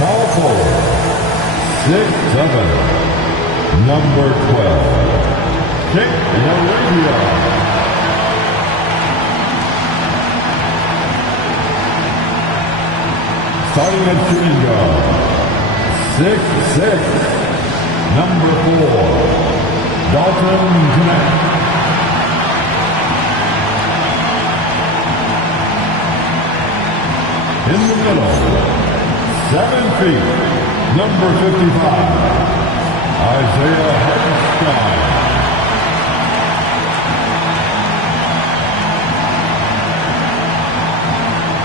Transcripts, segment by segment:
Small forward, 6'7", number 12, Chick Arabia. Starting at shooting guard, 6'6", number 4, Dalton Connect. In the middle, 7 feet, number 55, Isaiah Hartenstein.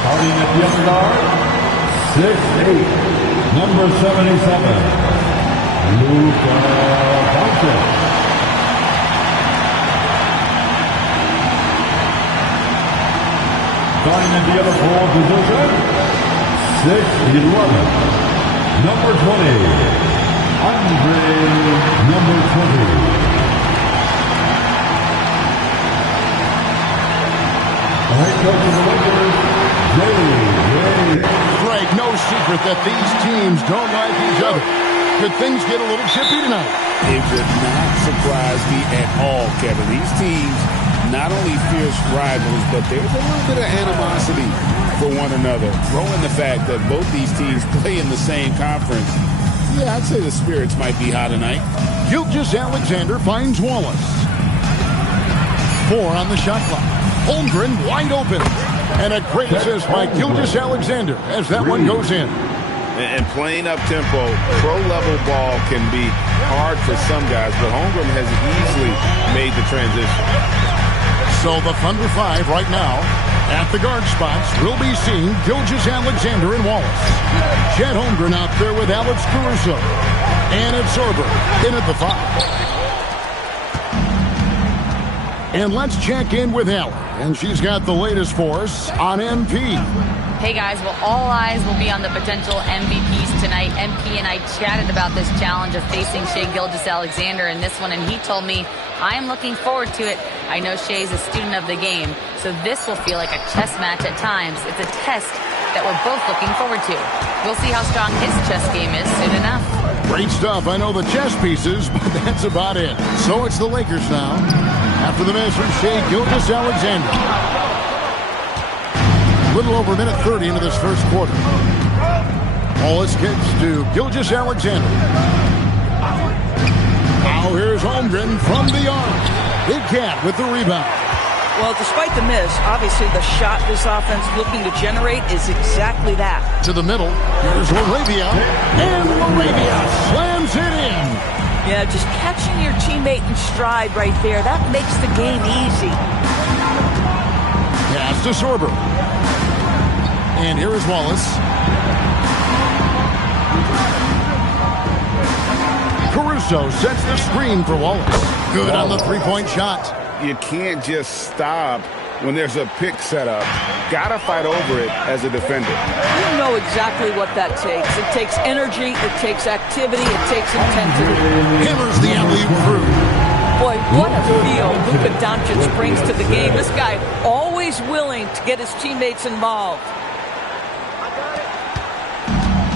Starting at the other guard, 6'8", number 77, Luka Doncic. Starting at the other forward position, 6'11", number 20, Andre, number 20. The head coach of the Lakers, Greg, no secret that these teams don't like each other. Could things get a little chippy tonight? It would not surprise me at all, Kevin. These teams, not only fierce rivals, but there's a little bit of animosity for one another. Throw in the fact that both these teams play in the same conference. Yeah, I'd say the spirits might be high tonight. Gilgeous-Alexander finds Wallace. 4 on the shot clock. Holmgren wide open. And a great assist by Gilgeous-Alexander as that one goes in. And playing up-tempo, pro-level ball can be hard for some guys, but Holmgren has easily made the transition. So the Thunder 5 right now. At the guard spots, we'll be seeing Gilgeous-Alexander and Wallace. Chet Holmgren out there with Alex Caruso. And it's Sorber in at the 5. And let's check in with Allie. And she's got the latest for us on MP. Hey guys, well, all eyes will be on the potential MVPs tonight. MP and I chatted about this challenge of facing Shai Gilgeous-Alexander in this one, and he told me, I am looking forward to it. I know Shai's a student of the game, so this will feel like a chess match at times. It's a test that we're both looking forward to. We'll see how strong his chess game is soon enough. Great stuff. I know the chess pieces, but that's about it. So it's the Lakers now. After the miss from Shai Gilgeous-Alexander. A little over a minute 30 into this first quarter. Wallace kicks to Gilgeous-Alexander. Now here's Holmgren from the arc. Big Cat with the rebound. Well, despite the miss, obviously the shot this offense looking to generate is exactly that. To the middle. Here's Laravia. And Laravia slams it in. Yeah, just catching your teammate in stride right there, that makes the game easy. Pass to Sorber. And here is Wallace. Caruso sets the screen for Wallace. Good on the three-point shot. You can't just stop when there's a pick set up. Gotta fight over it as a defender. You know exactly what that takes. It takes energy, it takes activity, it takes intensity. Hammers the alley-oop through. Boy, what a feel Luka Doncic brings to the game. This guy always willing to get his teammates involved.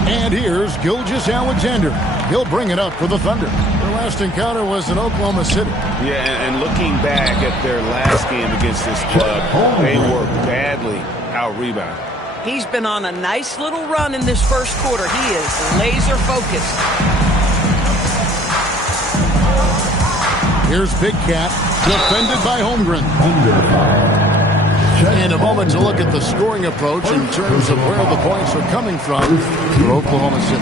And here's Gilgeous-Alexander. He'll bring it up for the Thunder. Their last encounter was in Oklahoma City. Yeah, and looking back at their last game against this club, they were badly out-rebounded. He's been on a nice little run in this first quarter. He is laser focused. Here's Big Cat, defended by Holmgren. In a moment to look at the scoring approach in terms of where the points are coming from for Oklahoma City.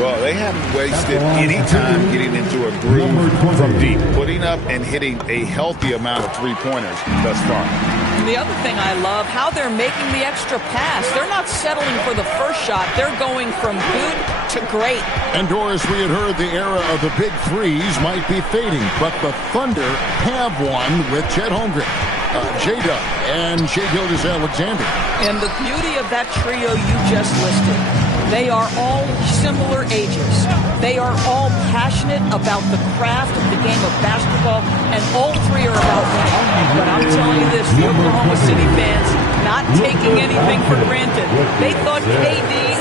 Well, they haven't wasted any time getting into a groove from deep, putting up and hitting a healthy amount of three-pointers thus far. And the other thing I love, how they're making the extra pass. They're not settling for the first shot. They're going from good to great. And Doris, we had heard the era of the big threes might be fading, but the Thunder have one with Chet Holmgren, J-Dub, and Shai Gilgeous-Alexander. And the beauty of that trio you just listed, they are all similar ages. They are all passionate about the craft of the game of basketball, and all three are about winning. But I'm telling you this, the Oklahoma City fans not taking anything for granted. They thought KD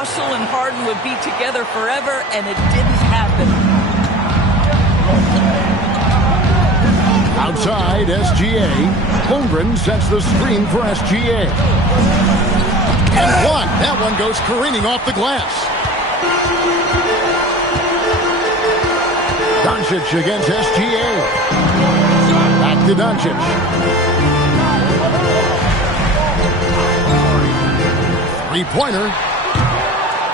Russell and Harden would be together forever, and it didn't happen. Outside, SGA. Holmgren sets the screen for SGA. And one. That one goes careening off the glass. Doncic against SGA. Back to Doncic. Three-pointer.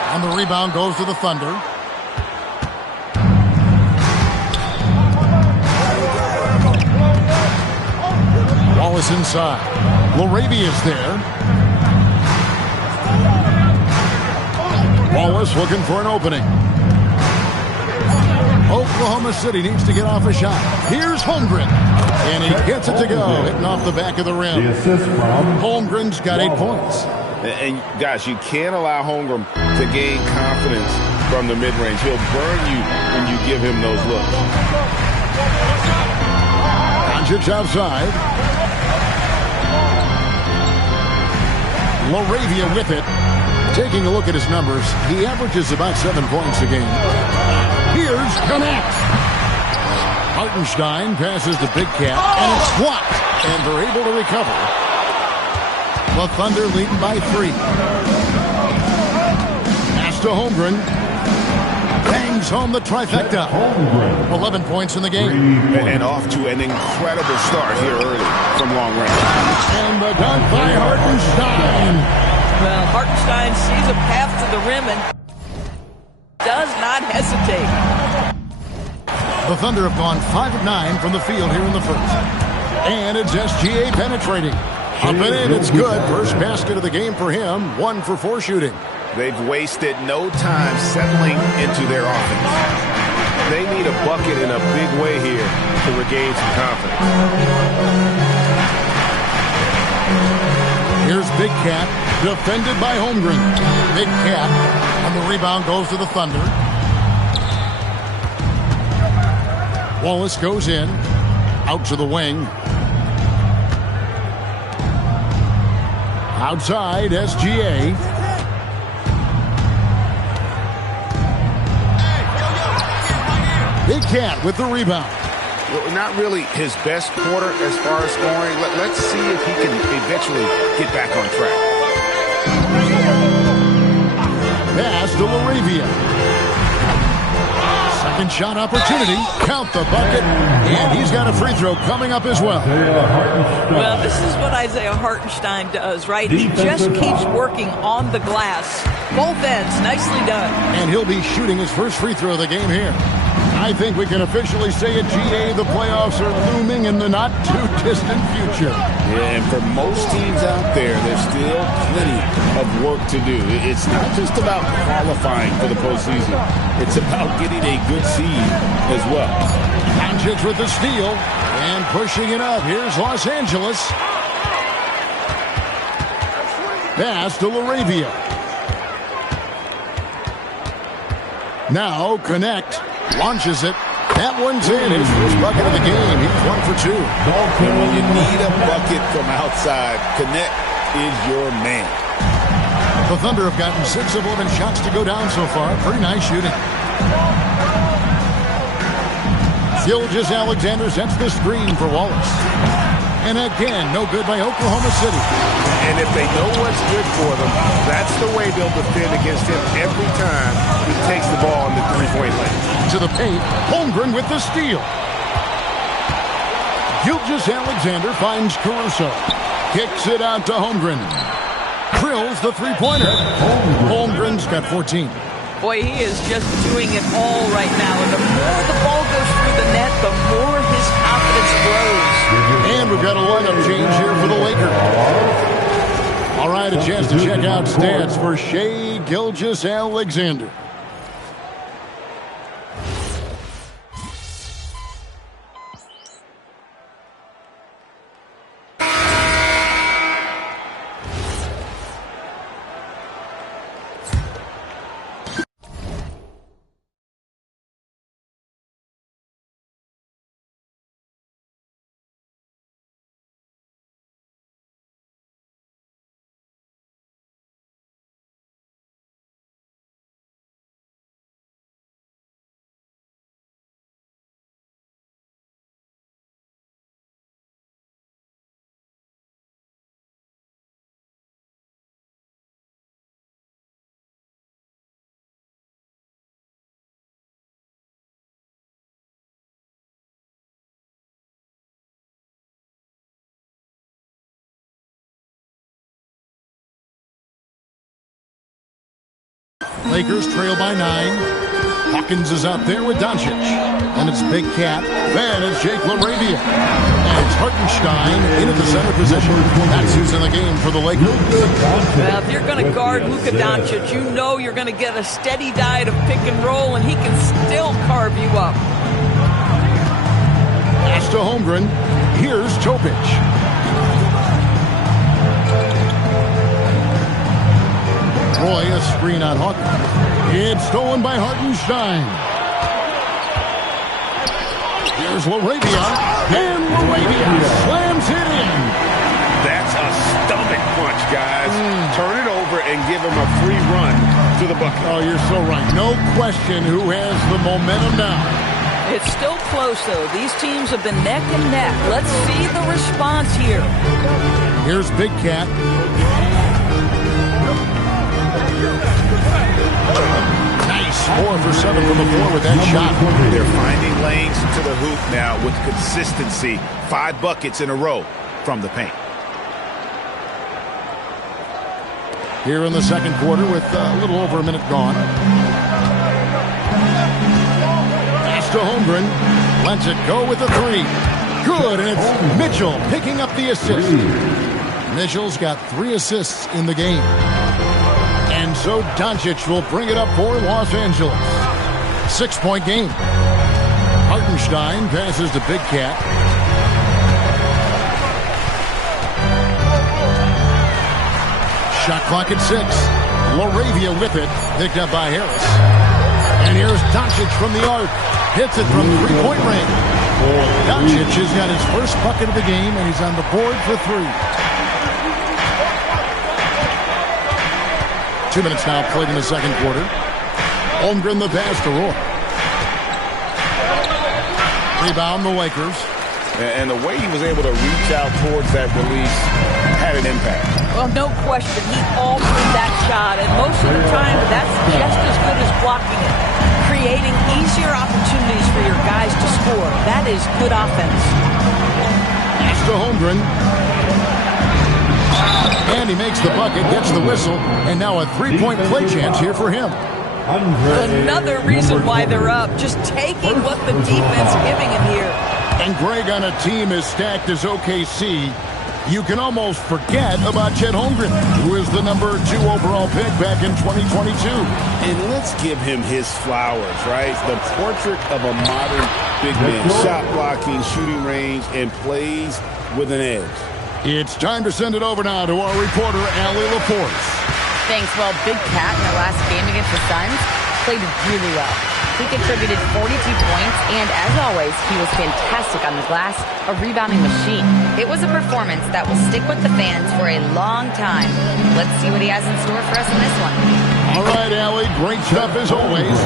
And the rebound goes to the Thunder. Wallace inside. Laravia's there. Wallace looking for an opening. Oklahoma City needs to get off a shot. Here's Holmgren. And he gets it to go. Hitting off the back of the rim. The assist from Holmgren's got 8 points. And, guys, you can't allow Holmgren to gain confidence from the mid-range. He'll burn you when you give him those looks. Doncic outside. Laravia with it. Taking a look at his numbers, he averages about 7 points a game. Here's Connect. Hartenstein passes to Big Cat, and it's blocked, and they're able to recover. The Thunder leading by 3. Pass to Holmgren. Bangs home the trifecta. 11 points in the game. And off to an incredible start here early from long range. And the dunk by Hartenstein. Well, Hartenstein sees a path to the rim and does not hesitate. The Thunder have gone 5 of 9 from the field here in the first. And it's SGA penetrating. Up and in, it's good. First basket of the game for him. 1 for 4 shooting. They've wasted no time settling into their offense. They need a bucket in a big way here to regain some confidence. Here's Big Cat, defended by Holmgren. Big Cat, and the rebound goes to the Thunder. Wallace goes in, out to the wing. Outside, SGA. Big Cat with the rebound. Well, not really his best quarter as far as scoring. Let's see if he can eventually get back on track. Pass to Laravia. Second shot opportunity. Count the bucket. And he's got a free throw coming up as well. Well, this is what Isaiah Hartenstein does, right? He just keeps working on the glass. Both ends. Nicely done. And he'll be shooting his first free throw of the game here. I think we can officially say at GA the playoffs are looming in the not-too-distant future. Yeah, and for most teams out there, there's still plenty of work to do. It's not just about qualifying for the postseason. It's about getting a good seed as well. Doncic with the steal and pushing it up. Here's Los Angeles. Pass to Laravia. Now Connect. Launches it. That one's in. His first bucket of the game. He's 1 for 2. And when you need a bucket from outside, Connect is your man. The Thunder have gotten 6 of 11 shots to go down so far. Pretty nice shooting. Gilgeous-Alexander sets the screen for Wallace. And again, no good by Oklahoma City. And if they know what's good for them, that's the way they'll defend against him every time he takes the ball in the three-point lane. To the paint, Holmgren with the steal. Gilgeous-Alexander finds Caruso. Kicks it out to Holmgren. Drills the three-pointer. Holmgren's got 14. Boy, he is just doing it all right now. And the more the ball goes through the net, the more his confidence grows. And we've got a lineup change here for the Lakers. All right, a chance to check out stats for Shai Gilgeous-Alexander. Lakers trail by 9. Hawkins is out there with Doncic. And it's Big Cat. Then it's Jake LaRavia. And it's Hartenstein into the center position. That's who's in the game for the Lakers. Well, if you're going to guard Luka Doncic, you know you're going to get a steady diet of pick and roll, and he can still carve you up. Pass to Holmgren. Here's Topic. Roy, a screen on Hawkins. It's stolen by Hartenstein. Here's LaRavia. And LaRavia slams it in. That's a stomach punch, guys. Turn it over and give him a free run to the bucket. Oh, you're so right. No question who has the momentum now. It's still close, though. These teams have been neck and neck. Let's see the response here. Here's Big Cat. Nice. 4 for 7 from the floor with that shot. They're finding lanes to the hoop now with consistency. 5 buckets in a row from the paint. Here in the second quarter with a little over a minute gone. Pass to Holmgren. Lets it go with the 3. Good, and it's Mitchell picking up the assist. Mitchell's got 3 assists in the game. And so Doncic will bring it up for Los Angeles. 6-point game. Hartenstein passes to Big Cat. Shot clock at 6. LaRavia with it. Picked up by Harris. And here's Doncic from the arc. Hits it from 3-point range. Doncic has got his first bucket of the game, and he's on the board for 3. 2 minutes now played in the second quarter. Holmgren the pass to Roy. Rebound the Lakers. And the way he was able to reach out towards that release had an impact. Well, no question. He altered that shot, and most of the time, that's just as good as blocking it. Creating easier opportunities for your guys to score. That is good offense. Pass to Holmgren. And he makes the bucket, gets the whistle, and now a 3-point play chance here for him. Another reason why they're up. Just taking what the defense giving him here. And Greg, on a team as stacked as OKC, you can almost forget about Chet Holmgren, who is the number 2 overall pick back in 2022. And let's give him his flowers, right? The portrait of a modern big man. Shot blocking, shooting range, and plays with an edge. It's time to send it over now to our reporter, Allie Laporte. Thanks. Well, Big Cat in their last game against the Suns played really well. He contributed 42 points, and as always, he was fantastic on the glass, a rebounding machine. It was a performance that will stick with the fans for a long time. Let's see what he has in store for us in this one. All right, Allie, great stuff as always.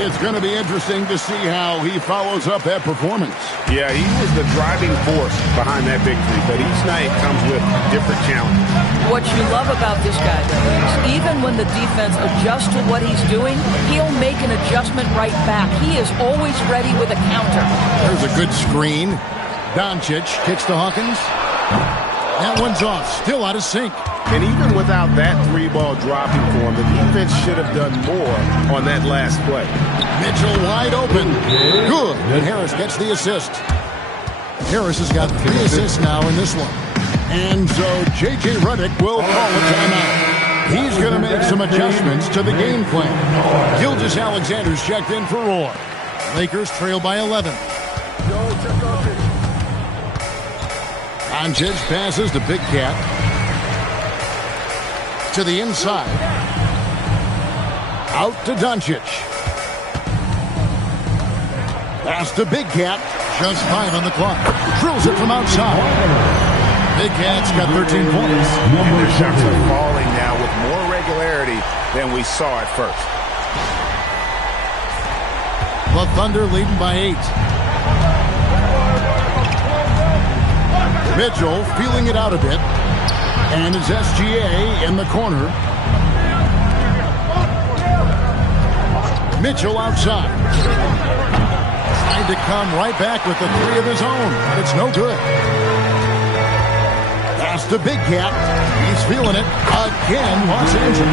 It's going to be interesting to see how he follows up that performance. Yeah, he was the driving force behind that victory, but each night comes with different challenges. What you love about this guy, though, is even when the defense adjusts to what he's doing, he'll make an adjustment right back. He is always ready with a counter. There's a good screen. Doncic kicks to Hawkins. That one's off. Still out of sync. And even without that 3-ball dropping for him, the defense should have done more on that last play. Mitchell wide open. Good. And Harris gets the assist. Harris has got 3 assists now in this one. And so J.J. Redick will call a timeout. He's going to make some adjustments to the game plan. Gilgeous-Alexander's checked in for Roy. Lakers trail by 11. Doncic passes to Big Cat. To the inside. Out to Doncic. Pass to Big Cat. Just 5 on the clock. Drills it from outside. Big Cat's got 13 points. Their shots are falling now with more regularity than we saw at first. The Thunder leading by 8. Mitchell feeling it out a bit. And it's SGA in the corner. Mitchell outside. Trying to come right back with the 3 of his own, but it's no good. Pass to Big Cat. He's feeling it again, Los Angeles.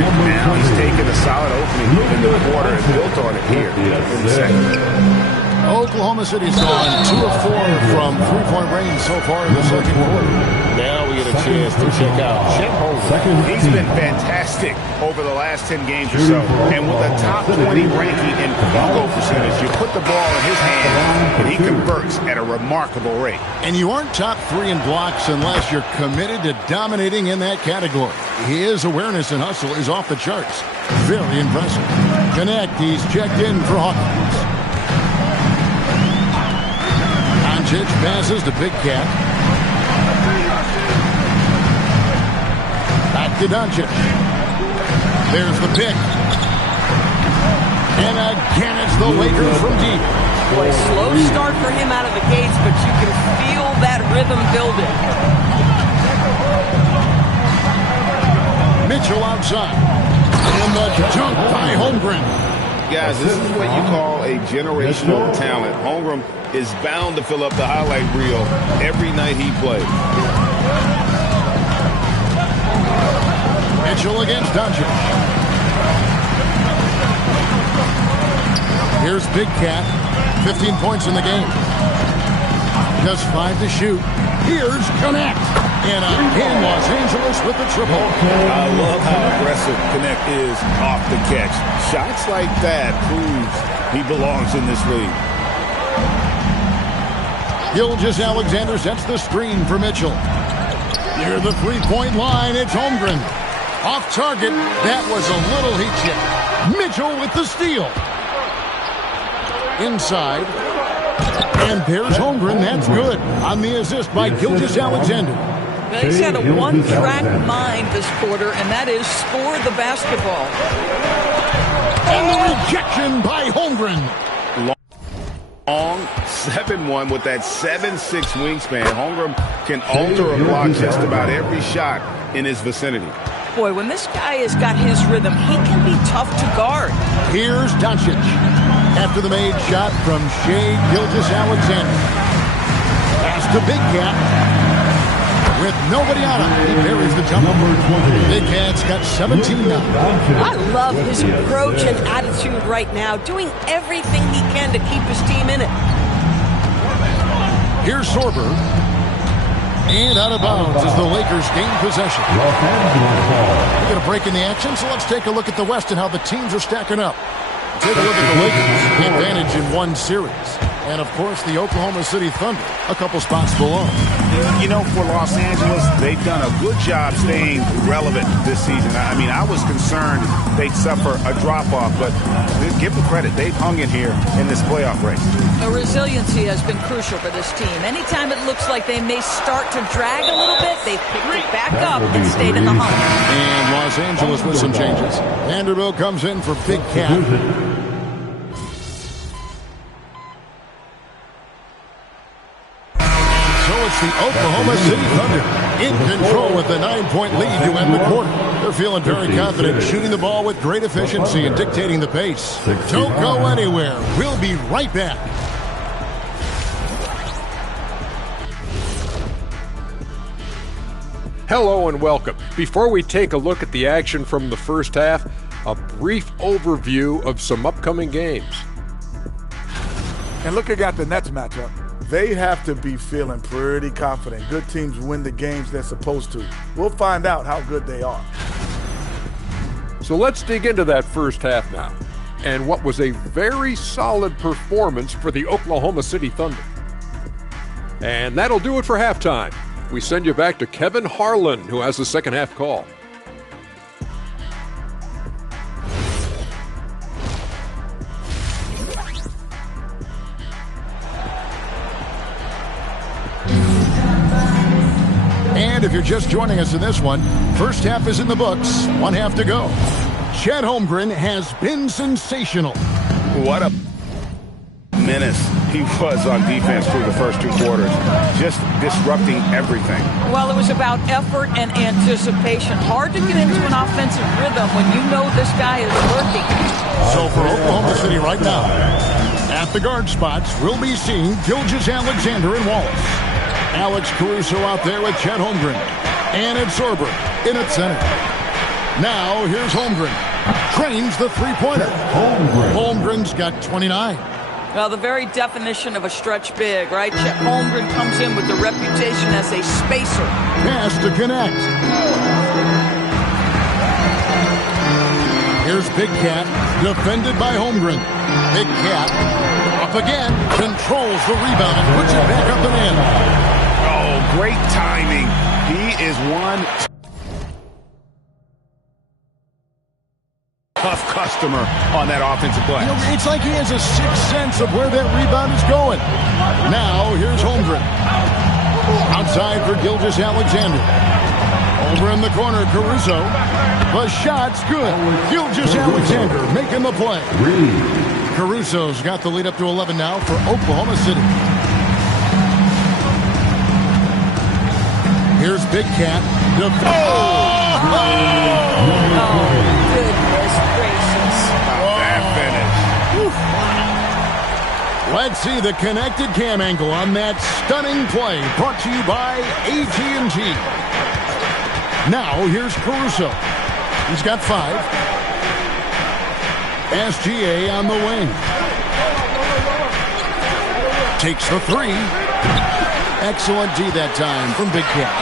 Now he's taken a solid opening in the quarter and built on it here in the second. Oklahoma City's gone 2 of 4 from three-point range so far in the second quarter. Now we get a chance to check out Chet Holmgren. He's been fantastic over the last 10 games or so. And with a top 20 ranking in field goal percentage, you put the ball in his hands and he converts at a remarkable rate. And you aren't top 3 in blocks unless you're committed to dominating in that category. His awareness and hustle is off the charts. Very impressive. Connect, he's checked in for Hawkins. Doncic passes to Big Cat. Back to Doncic. There's the pick. And again, it's the Lakers from deep. Boy, slow start for him out of the gates, but you can feel that rhythm building. Mitchell outside. And the dunk by Holmgren. Guys, this is what you call a generational talent. Holmgren is bound to fill up the highlight reel every night he plays. Mitchell against Doncic. Here's Big Cat. 15 points in the game. Just 5 to shoot. Here's Connect. And again, Los Angeles with the triple. I love how aggressive Connect is off the catch. Shots like that proves he belongs in this league. Gilgeous-Alexander sets the screen for Mitchell. Near the three-point line, it's Holmgren. Off target, that was a little heat check. Mitchell with the steal. Inside. And there's Holmgren, that's good. On the assist by Gilgeous-Alexander. He's had a one-track mind this quarter, and that is score the basketball. And the rejection by Holmgren. Long 7-1 with that 7'6" wingspan. Holmgren can alter a block just about every shot in his vicinity. Boy, when this guy has got his rhythm, he can be tough to guard. Here's Doncic. After the made shot from Shai Gilgeous-Alexander. Pass to Big Cat. With nobody on him, he buries the jumper. Big Cat's got 17 now. I love his approach and attitude right now, doing everything he can to keep his team in it. Here's Sorber. And out of bounds as the Lakers gain possession. We're going to break in the action, so let's take a look at the West and how the teams are stacking up. Take a look at the Lakers, the advantage in one series. And, of course, the Oklahoma City Thunder, a couple spots below. You know, for Los Angeles, they've done a good job staying relevant this season. I mean, I was concerned they'd suffer a drop-off, but give them credit. They've hung in here in this playoff race. The resiliency has been crucial for this team. Anytime it looks like they may start to drag a little bit, they've picked it back up and stayed in the hunt. And Los Angeles with some changes. Vanderbilt comes in for Big Cat. It's the Oklahoma City Thunder in control with a 9-point lead to end the quarter. They're feeling very confident, shooting the ball with great efficiency and dictating the pace. Don't go anywhere. We'll be right back. Hello and welcome. Before we take a look at the action from the first half, a brief overview of some upcoming games. And looking at the Nets matchup, they have to be feeling pretty confident. Good teams win the games they're supposed to. We'll find out how good they are. So let's dig into that first half now, and what was a very solid performance for the Oklahoma City Thunder. And that'll do it for halftime. We send you back to Kevin Harlan, who has the second half call. And if you're just joining us in this one, first half is in the books, 1 half to go. Chet Holmgren has been sensational. What a menace he was on defense through the first 2 quarters, just disrupting everything. Well, it was about effort and anticipation. Hard to get into an offensive rhythm when you know this guy is lurking. So for Oklahoma City right now, at the guard spots, we'll be seeing Gilgeous-Alexander and Wallace. Alex Caruso out there with Chet Holmgren. And it's Sorber in at center. Now here's Holmgren. Trains the three-pointer. Holmgren's got 29. Well, the very definition of a stretch big, right? Chet Holmgren comes in with the reputation as a spacer. Pass to connect. Here's Big Cat, defended by Holmgren. Big Cat, up again, controls the rebound and puts it back up and in. Oh, great timing. He is one tough customer on that offensive play. It's like he has a sixth sense of where that rebound is going. Now, here's Holmgren. Outside for Gilgeous-Alexander. Over in the corner, Caruso. The shot's good. Gilgeous-Alexander making the play. Caruso's got the lead up to 11 now for Oklahoma City. Here's Big Cat. Goodness gracious. That finish. Let's see the connected cam angle on that stunning play, brought to you by AT&T. Now, here's Caruso. He's got 5. SGA on the wing. Takes the 3. Excellent D that time from Big Cat.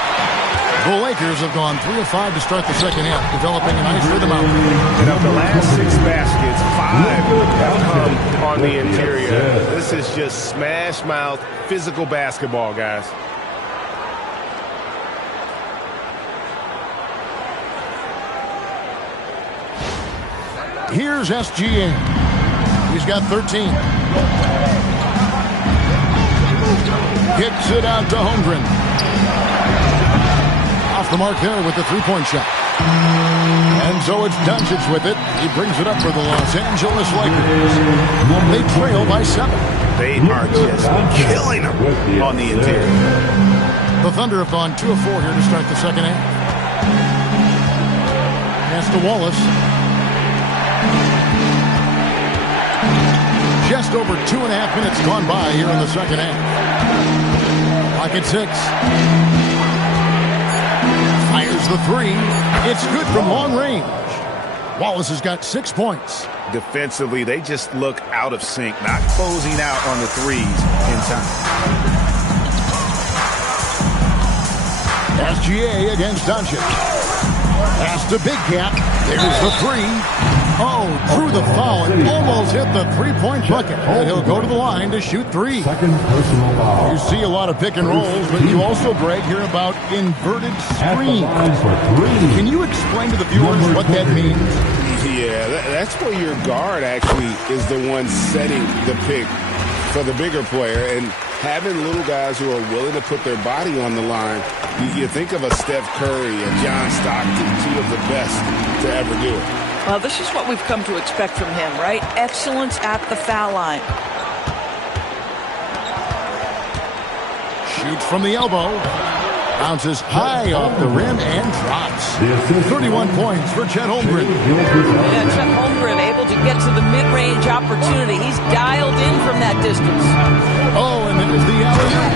The Lakers have gone 3 of 5 to start the second half, developing a nice rhythm out. And of the last 6 baskets, 5 have come on the interior. This is just smash mouth, physical basketball, guys. Here's SGA. He's got 13. Kicks it out to Holmgren. Off the mark there with the three-point shot. And so it's Doncic with it. He brings it up for the Los Angeles Lakers. They trail by 7. They are just killing them on the interior. The Thunder have gone 2 of 4 here to start the second half. Pass to Wallace. Just over 2.5 minutes gone by here in the second half. Clock at 6. Fires the 3. It's good from long range. Wallace has got 6 points. Defensively, they just look out of sync, not closing out on the threes in time. SGA against Doncic. Pass to Big Cat. There's the 3. Oh, drew the foul and almost hit the three-point bucket. And he'll go to the line to shoot 3. Second personal foul. You see a lot of pick and rolls, but you also, Greg, hear about inverted screens. Can you explain to the viewers what that means? Yeah, that's where your guard actually is the one setting the pick for the bigger player, and having little guys who are willing to put their body on the line. You think of a Steph Curry, a John Stockton, 2 of the best to ever do it. Well, this is what we've come to expect from him, right? Excellence at the foul line. Shoots from the elbow. Bounces high off the rim and drops. 31 points for Chet Holmgren. Yeah, Chet Holmgren able to get to the mid-range opportunity. He's dialed in from that distance. Oh, and there's the alley-oop.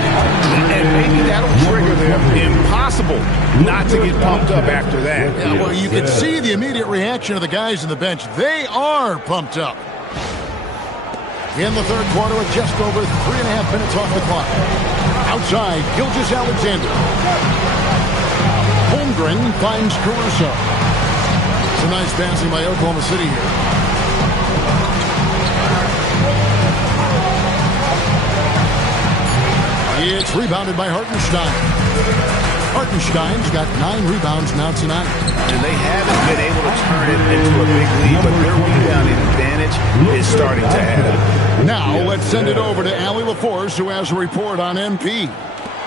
And maybe that'll trigger them. Impossible not to get pumped up after that. Yeah, well, you can see the immediate reaction of the guys on the bench. They are pumped up. In the third quarter with just over 3.5 minutes off the clock. Outside, Gilgeous-Alexander. Holmgren finds Caruso. It's a nice passing by Oklahoma City here. It's rebounded by Hartenstein. Hartenstein's got 9 rebounds now tonight. And they haven't been able to turn it into a big lead, but their rebounding advantage is starting to add. Now let's send it over to Allie LaForce, who has a report on MP.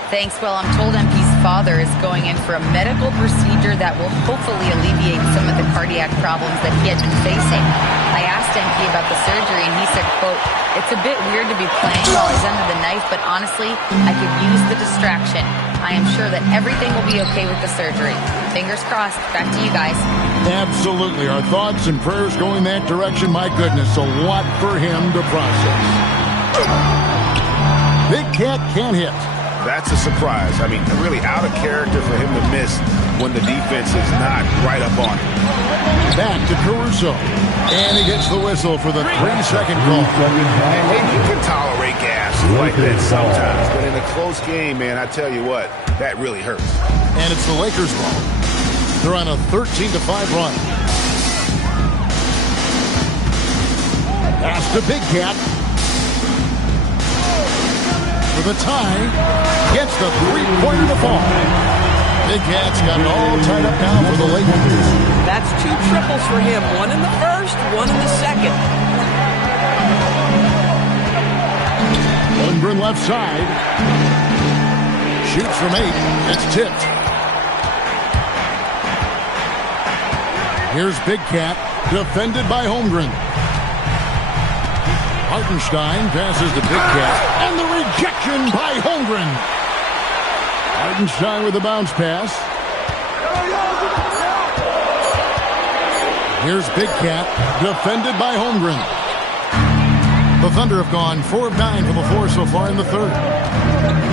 Thanks, Will. I'm told MP's father is going in for a medical procedure that will hopefully alleviate some of the cardiac problems that he had been facing. I asked MP about the surgery, and he said, quote, "It's a bit weird to be playing while he's under the knife, but honestly, I could use the distraction. I am sure that everything will be okay with the surgery. Fingers crossed." Back to you guys. Absolutely. Our thoughts and prayers going that direction. My goodness, a lot for him to process. Big Cat can't hit. That's a surprise. I mean, really out of character for him to miss when the defense is not right up on him. Back to Caruso. And he gets the whistle for the 3-second call. And hey, you can tolerate gas like that sometimes. But in a close game, man, I tell you what, that really hurts. And it's the Lakers' ball. They're on a 13-5 run. Pass to Big Cat. For the tie. Gets the three-pointer to fall. Big Cat's got it all tied up now for the Lakers. That's 2 triples for him. 1 in the first, 1 in the second. Lundgren left side. Shoots from 8. It's tipped. Here's Big Cat. Defended by Holmgren. Hartenstein passes to Big Cat. And the rejection by Holmgren. Hartenstein with the bounce pass. Here's Big Cat, defended by Holmgren. The Thunder have gone 4 of 9 from the floor so far in the third.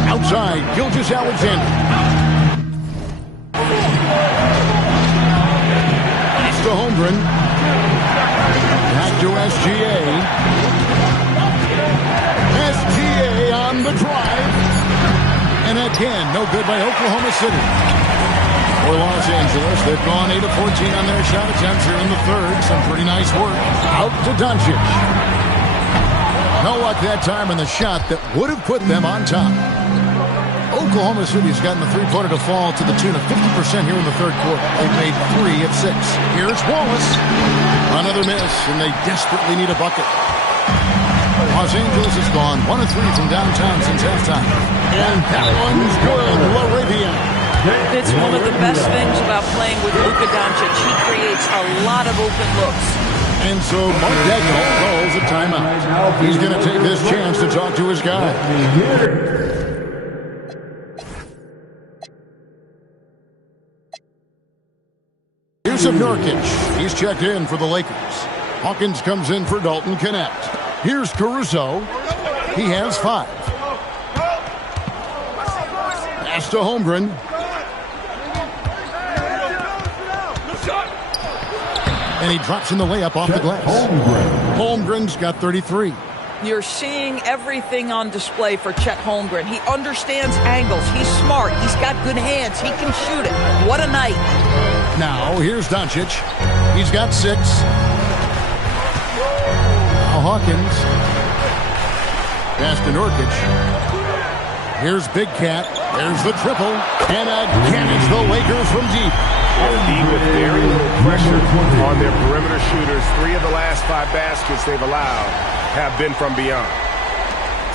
Outside, Gilgeous-Alexander. Pass to Holmgren. Back to SGA. SGA on the drive. And again, no good by Oklahoma City. For Los Angeles, they've gone 8 of 14 on their shot attempts here in the third. Some pretty nice work. Out to Doncic. No luck that time in the shot that would have put them on top. Oklahoma City's gotten the three-pointer to fall to the tune of 50% here in the third quarter. They've made 3 of 6. Here's Wallace. Another miss, and they desperately need a bucket. Los Angeles has gone 1 of 3 from downtown since halftime. And that one's good. LaRavia. It's one of the best things about playing with Luka Doncic. He creates a lot of open looks. And so Mark Dagnall calls a timeout. He's going to take this chance to talk to his guy. Here's Nurkic. He's checked in for the Lakers. Hawkins comes in for Dalton Connect. Here's Caruso. He has 5. Pass to Holmgren. And he drops in the layup off the glass. Holmgren's got 33. You're seeing everything on display for Chet Holmgren. He understands angles. He's smart. He's got good hands. He can shoot it. What a night. Now, here's Doncic. He's got 6. Now Hawkins. Pass to Nurkic. Here's Big Cat. There's the triple. And again, it's the Lakers from deep. They're deep with very little pressure on their perimeter shooters. 3 of the last 5 baskets they've allowed have been from beyond.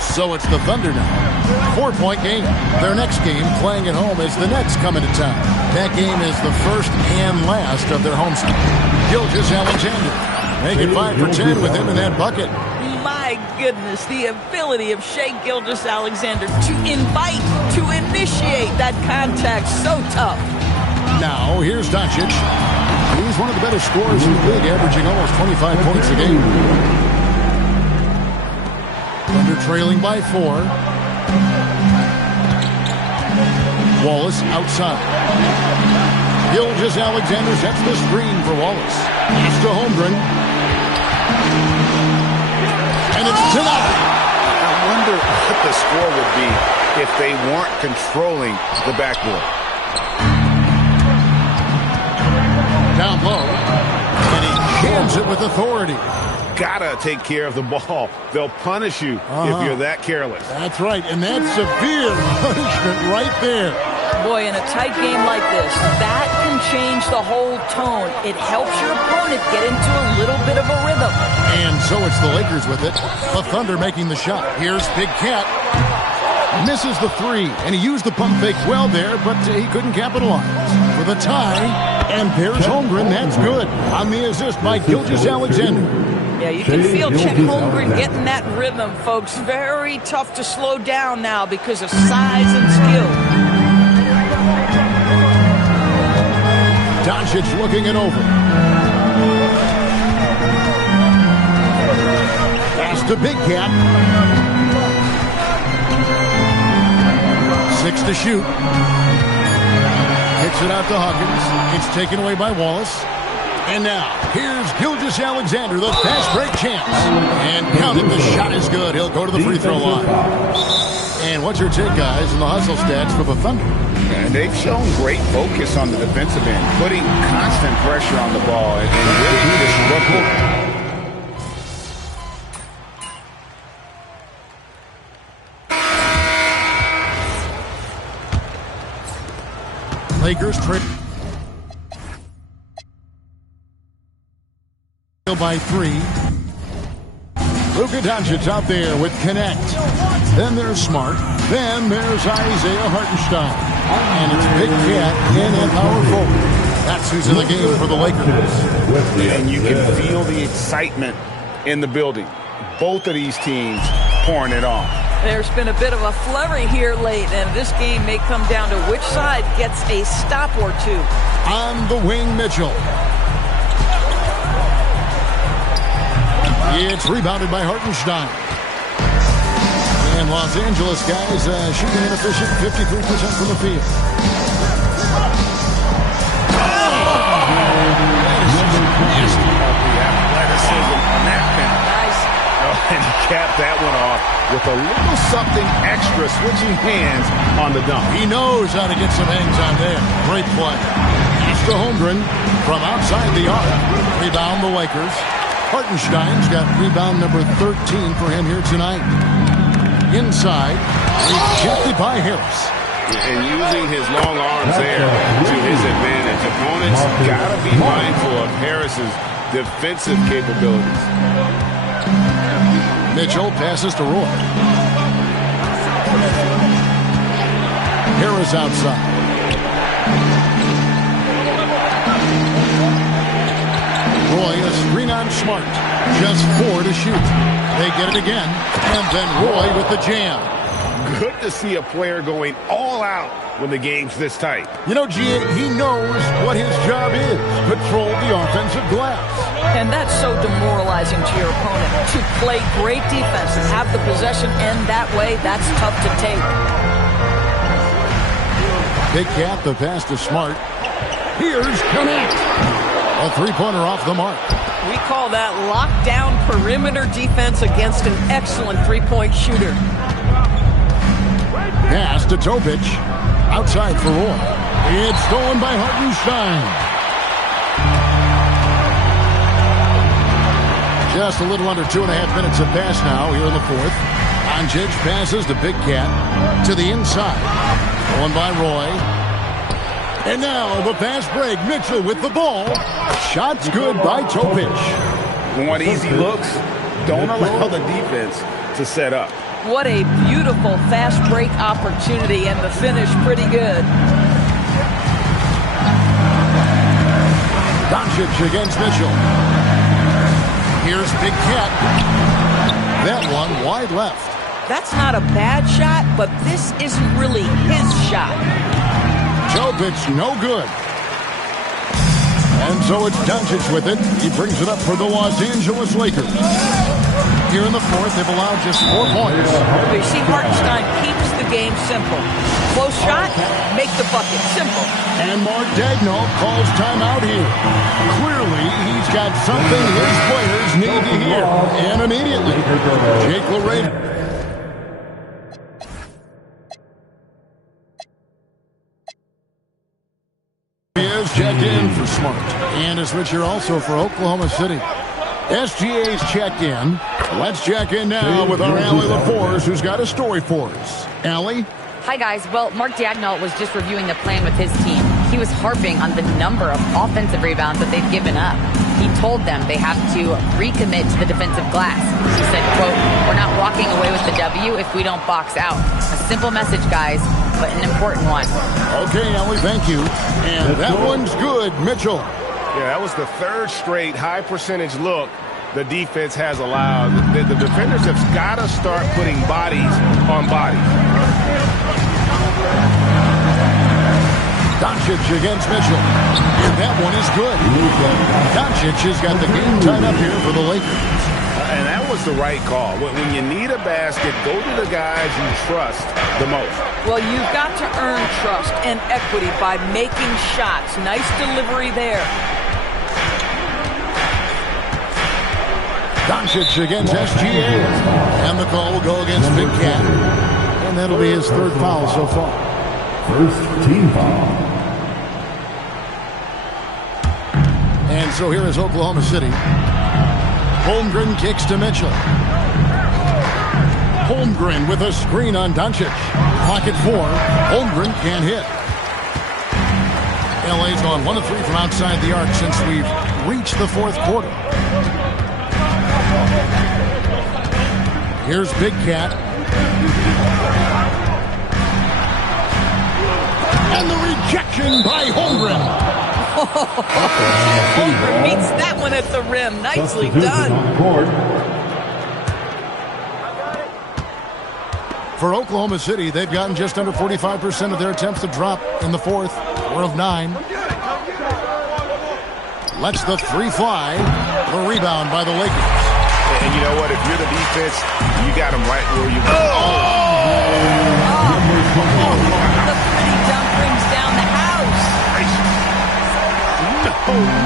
So it's the Thunder now. 4-point game. Their next game, playing at home, is the Nets coming to town. That game is the first and last of their homestand. Gilgeous-Alexander. Make it 5 for 10 with him in that bucket. My goodness, the ability of Shai Gilgeous-Alexander to invite, to initiate that contact, so tough. Now, here's Doncic. He's one of the better scorers in the league, averaging almost 25 points a game. Thunder trailing by 4. Wallace outside. Gilgeous-Alexander sets the screen for Wallace. Pass to Holmgren. And it's tonight. I wonder what the score would be if they weren't controlling the backboard. Down low. And he jams it with authority. Gotta take care of the ball. They'll punish you if you're that careless. That's right, and that's severe punishment right there. Boy, in a tight game like this, that can change the whole tone. It helps your opponent get into a little bit of a rhythm. And so it's the Lakers with it. The Thunder making the shot. Here's Big Cat. Misses the 3, and he used the pump fake well there, but he couldn't capitalize. For the tie, and there's Holmgren. That's good. On the assist by Gilgeous-Alexander. Yeah, you can feel Chet Holmgren getting that rhythm, folks. Very tough to slow down now because of size and skill. Doncic looking it over. Pass to Big Cat. 6 to shoot. Kicks it out to Hawkins. It's taken away by Wallace. And now, here's Gilgeous-Alexander, the fast break champ. And count it, the shot is good. He'll go to the free throw line. And what's your take, guys, on the hustle stats for the Thunder? And they've shown great focus on the defensive end, putting constant pressure on the ball and really disrupting. Lakers trade by 3. Luka Doncic out there with Connect. Then there's Smart. Then there's Isaiah Hartenstein. And it's Big Cat in at power forward. That's who's in the game for the Lakers. And you can feel the excitement in the building. Both of these teams pouring it on. There's been a bit of a flurry here late, and this game may come down to which side gets a stop or two. On the wing, Mitchell. It's rebounded by Hartenstein. And Los Angeles guys shooting inefficient, 53% from the field. The athleticism on that penalty. Nice. Oh, and he capped that one off with a little something extra, switching hands on the dunk. He knows how to get some hangs on there. Great play. Pass to Holmgren from outside the arc. Rebound the Lakers. Hartenstein's got rebound number 13 for him here tonight. Inside, rejected by Harris. And using his long arms there to his advantage. Opponents got to be mindful of Harris's defensive capabilities. Mitchell passes to Roy. Harris outside. Roy, a screen on Smart. Just 4 to shoot. They get it again. And then Roy with the jam. Good to see a player going all out when the game's this tight. You know, G.A., he knows what his job is. Patrol the offensive glass. And that's so demoralizing to your opponent. To play great defense and have the possession end that way, that's tough to take. Big Cat, the pass to Smart. Here's Connect. A three-pointer off the mark. We call that lockdown perimeter defense against an excellent three-point shooter. Pass to Topic. Outside for Roy. It's stolen by Hartenstein. Just a little under 2.5 minutes have passed now here in the fourth. Doncic passes to Big Cat. To the inside. Stolen by Roy. And now the fast break. Mitchell with the ball. Shot's good by Topic. Want easy looks? Don't allow the defense to set up. What a beautiful fast break opportunity, and the finish pretty good. Doncic against Mitchell. Here's Big Cat. That one wide left. That's not a bad shot, but this isn't really his shot. Topic no good. And so it's Doncic with it. He brings it up for the Los Angeles Lakers. Here in the fourth, they've allowed just 4 points. You see, Hartenstein keeps the game simple. Close shot, make the bucket. Simple. And Mark Daigneault calls timeout here. Clearly, he's got something his players need to hear. And immediately, Jake LaRade. He is checked in for Smart. And is Richard also for Oklahoma City. SGA's checked in. Let's check in now with our Allie LaForce, who's got a story for us. Allie? Hi, guys. Well, Mark Daigneault was just reviewing the plan with his team. He was harping on the number of offensive rebounds that they've given up. He told them they have to recommit to the defensive glass. He said, quote, "We're not walking away with the W if we don't box out." A simple message, guys, but an important one. Okay, Allie, thank you. And that one's good, Mitchell. Yeah, that was the third straight high percentage look the defense has allowed. The defenders have got to start putting bodies on bodies. Doncic against Mitchell. And that one is good. Doncic has got the game tied up here for the Lakers. And that was the right call. When you need a basket, go to the guys you trust the most. Well, you've got to earn trust and equity by making shots. Nice delivery there. Doncic against SGA. And the call will go against Big Cat. And that'll be his third foul so far. First team foul. And so here is Oklahoma City. Holmgren kicks to Mitchell. Holmgren with a screen on Doncic. Clock at 4. Holmgren can't hit. LA's gone 1 of 3 from outside the arc since we've reached the fourth quarter. Here's Big Cat. And the rejection by Holmgren. Holmgren meets that one at the rim. Nicely done. For Oklahoma City, they've gotten just under 45% of their attempts to drop in the fourth. 4 of 9. Lets the 3 fly. The rebound by the Lakers. And you know what? If you're the defense, you got them right where you go. The pretty dunk brings down the house.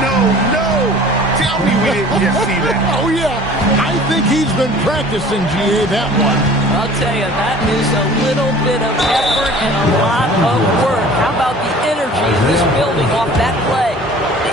No. Tell me we didn't just see that. Oh, yeah. I think he's been practicing, GA, that one. I'll tell you, that is a little bit of effort and a lot of work. How about the energy in this building off that play?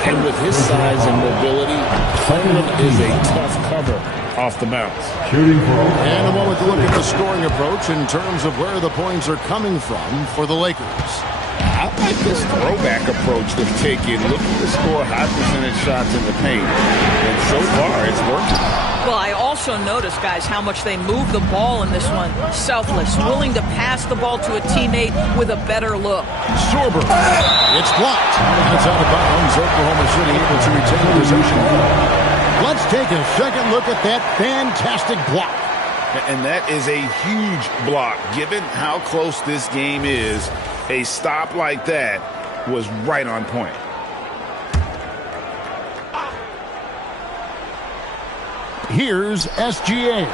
And with his size and mobility, Holmgren is a tough cover off the bounce. And a moment to look at the scoring approach in terms of where the points are coming from for the Lakers. I like this throwback approach they've taken, looking to score high percentage shots in the paint. And so far, it's working. Well, I also noticed, guys, how much they move the ball in this one. Selfless, willing to pass the ball to a teammate with a better look. Sorber. It's blocked. It's out of bounds. Oklahoma City able to retain possession. Let's take a second look at that fantastic block. And that is a huge block. Given how close this game is, a stop like that was right on point. Here's SGA.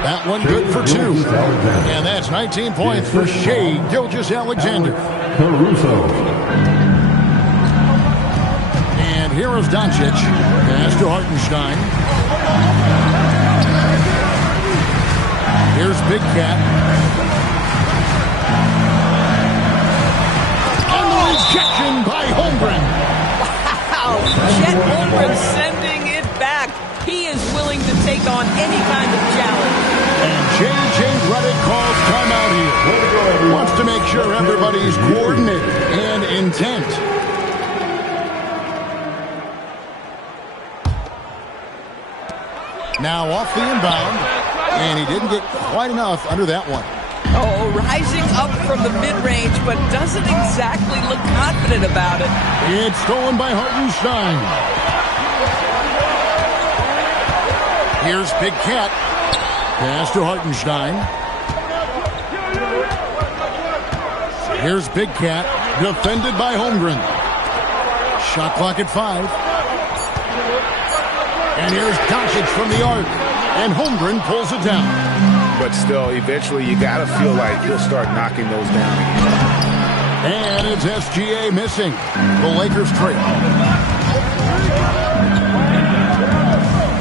That one good for 2. And that's 19 points for Shai Gilgeous-Alexander. And here is Doncic. Pass to Hartenstein. Here's Big Cat. And the rejection by Holmgren. Wow! Chet Holmgren sending it back. He is willing to take on any kind of challenge. And J.J. Redick calls timeout here. Wants to make sure everybody's coordinated and intent. Now off the inbound. And he didn't get quite enough under that one. Oh, rising up from the mid-range, but doesn't exactly look confident about it. It's stolen by Hartenstein. Here's Big Cat. Pass to Hartenstein. Here's Big Cat. Defended by Holmgren. Shot clock at 5. And here's Doncic from the arc. And Holmgren pulls it down. But still, eventually you got to feel like he'll start knocking those down again. And it's SGA missing. The Lakers trail.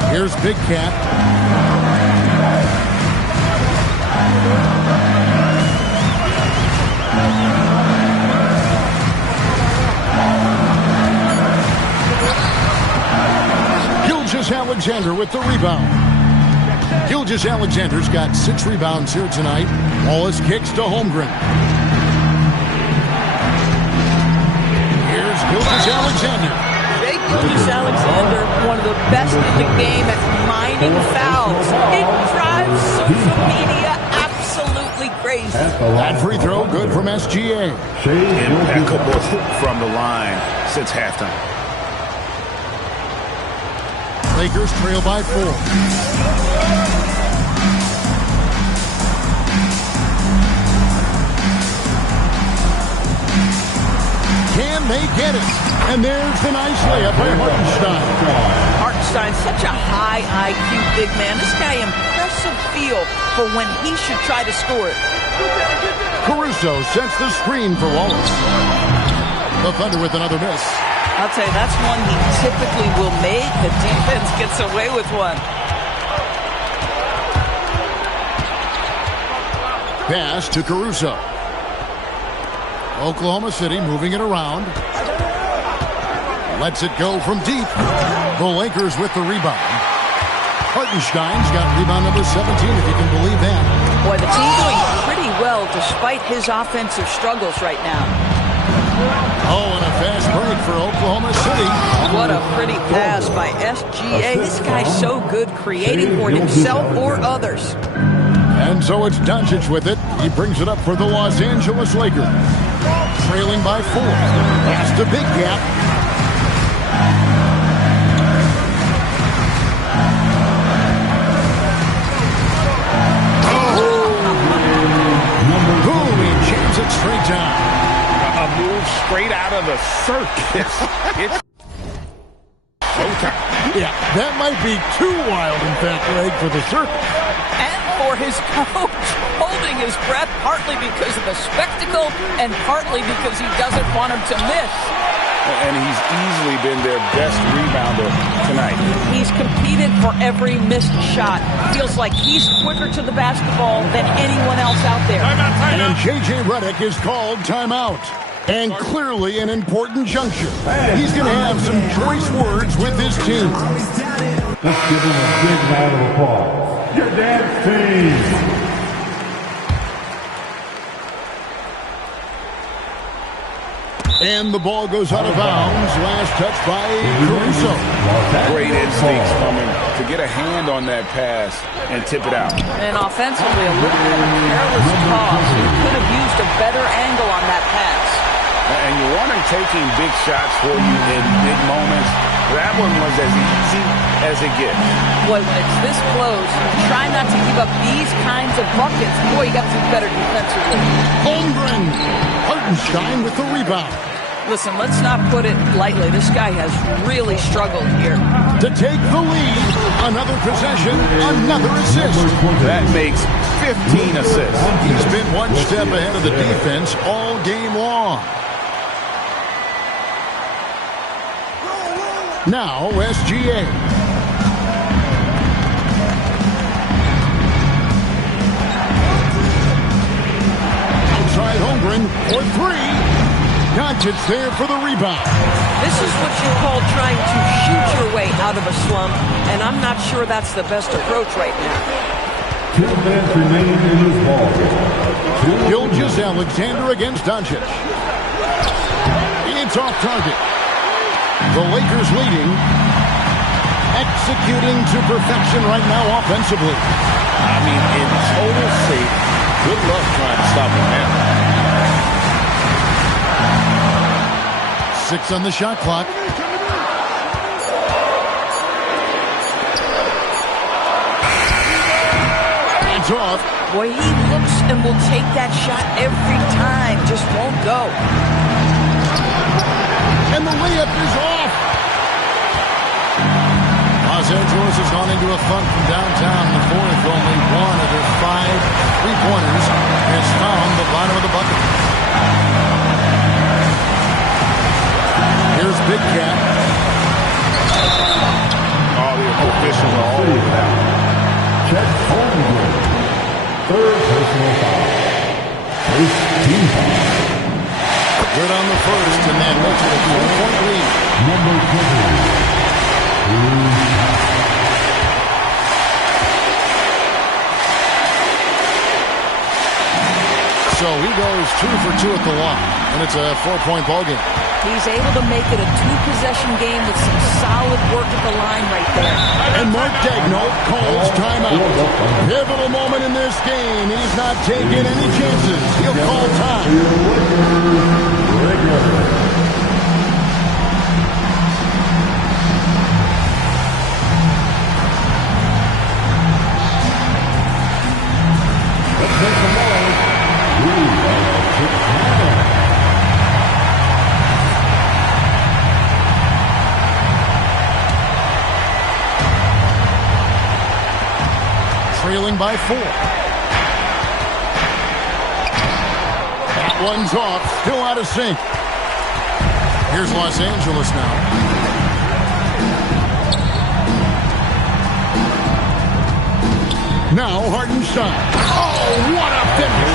Here's Big Cat. Gilgeous-Alexander with the rebound. Gilgeous-Alexander's got 6 rebounds here tonight. Wallace kicks to Holmgren. Here's Gilgeous-Alexander. Jake Gilgeous-Alexander, one of the best in the game at mining fouls. It drives social media absolutely crazy. That free throw good from SGA. Impeccable from the line since halftime. Lakers trail by 4. Can they get it? And there's the nice layup by Hartenstein. Hartenstein, such a high IQ big man. This guy, impressive feel for when he should try to score it. Caruso sets the screen for Wallace. The Thunder with another miss. I'll tell you, that's one he typically will make. The defense gets away with one. Pass to Caruso. Oklahoma City moving it around. Lets it go from deep. The Lakers with the rebound. Hartenstein's got rebound number 17, if you can believe that. Boy, the team doing pretty well despite his offensive struggles right now. Oh, and a fast break for Oklahoma City. What a pretty pass by SGA. This guy's so good creating for himself or others. And so it's Doncic with it. He brings it up for the Los Angeles Lakers. Trailing by 4. Past a big gap. Boom, he jams it straight down. A move straight out of the circus. It's showtime. Yeah, that might be too wild, in fact, Greg, for the circus. And for his coach, holding his breath partly because of the spectacle and partly because he doesn't want him to miss. And he's easily been their best rebounder tonight. He's competed for every missed shot. Feels like he's quicker to the basketball than anyone else out there. And J.J. Redick is called timeout. And clearly an important juncture. He's going to have some choice words with his team. Let's give him a big round of applause. Your dance team. And the ball goes out of bounds. Last touch by Caruso. Great instincts from him to get a hand on that pass and tip it out. And offensively, a little bit of a careless toss. He could have used a better angle on that pass. And you want him taking big shots for you in big moments. That one was as easy as it gets. Boy, when it's this close, try not to give up these kinds of buckets. Boy, you got to do better defensively. Holmgren. Hartenstein with the rebound. Listen, let's not put it lightly. This guy has really struggled here. To take the lead, another possession, another assist. That makes 15 assists. He's been one step ahead of the defense all game long. Now, SGA. Outside Holmgren for 3. Doncic there for the rebound. This is what you call trying to shoot your way out of a slump, and I'm not sure that's the best approach right now. 2 minutes remaining in this ball game. Gilgeous-Alexander against Doncic. It's off target. The Lakers leading. Executing to perfection right now offensively. I mean, in total shape. Good luck trying to stop him now. 6 on the shot clock. Hands off. Boy, he looks and will take that shot every time. Just won't go. And the layup is off. Los Angeles has gone into a funk from downtown in the fourth. Only one of their 5 3-pointers has found the bottom of the bucket. Here's Big Cat. All the officials are all over that. Check Holmgren. 3rd personal foul. First team foul. Good on the first, and that makes it a 4-point lead. Number 20. So he goes 2 for 2 at the line, and it's a 4-point ball game. He's able to make it a 2-possession game with some solid work at the line right there. And Mark Daigneault calls timeout. Pivotal moment in this game. He's not taking any chances. He'll call time. down by 4. That one's off. Still out of sync. Here's Los Angeles now. Now Hartenstein. Oh, what a finish.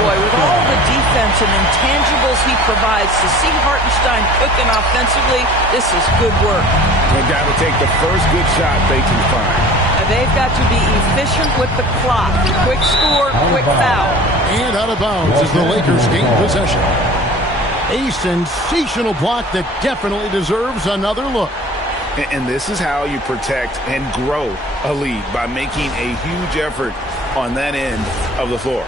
Boy, with all the defense and intangibles he provides, to see Hartenstein cooking offensively, this is good work. They've got to take the first good shot they can find. And they've got to be efficient with the clock. Quick score, quick foul. And out of bounds as the Lakers gain possession. A sensational block that definitely deserves another look. And this is how you protect and grow a lead, by making a huge effort on that end of the floor.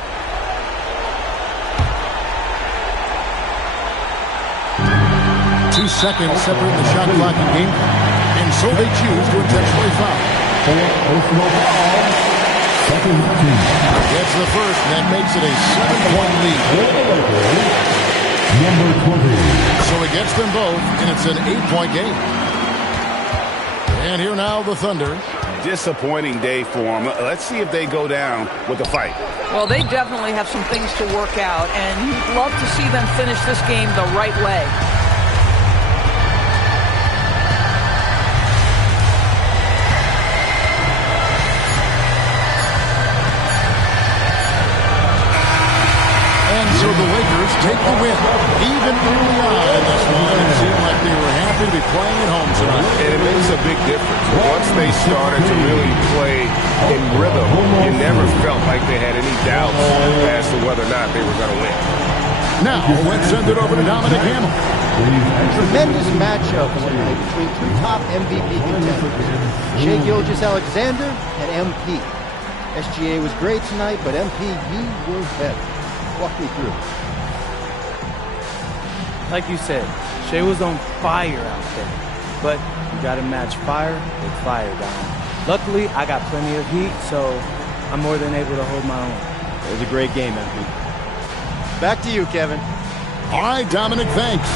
Two seconds separate the shot clock and game clock. And so they choose to intentionally foul. Gets the first, and that makes it a 7-point lead. Number 20. So he gets them both, and it's an 8-point game. And here now the Thunder. Disappointing day for them. Let's see if they go down with a fight. Well, they definitely have some things to work out, and you'd love to see them finish this game the right way. And so the Lakers take the win. Even early on in this one, it seemed like they were happy to be playing at home tonight. And it makes a big difference. Once they started to really play in rhythm, you never felt like they had any doubts as to whether or not they were going to win. Now, let's send it over to Dominic Hamel. Tremendous matchup tonight between two top MVP contenders, Shai Gilgeous-Alexander and MP. SGA was great tonight, but MP, he was better. Walk me through. Like you said, Shai was on fire out there. But you got to match fire with fire, Dom. Luckily, I got plenty of heat, so I'm more than able to hold my own. It was a great game, MP. Back to you, Kevin. All right, Dominic, thanks.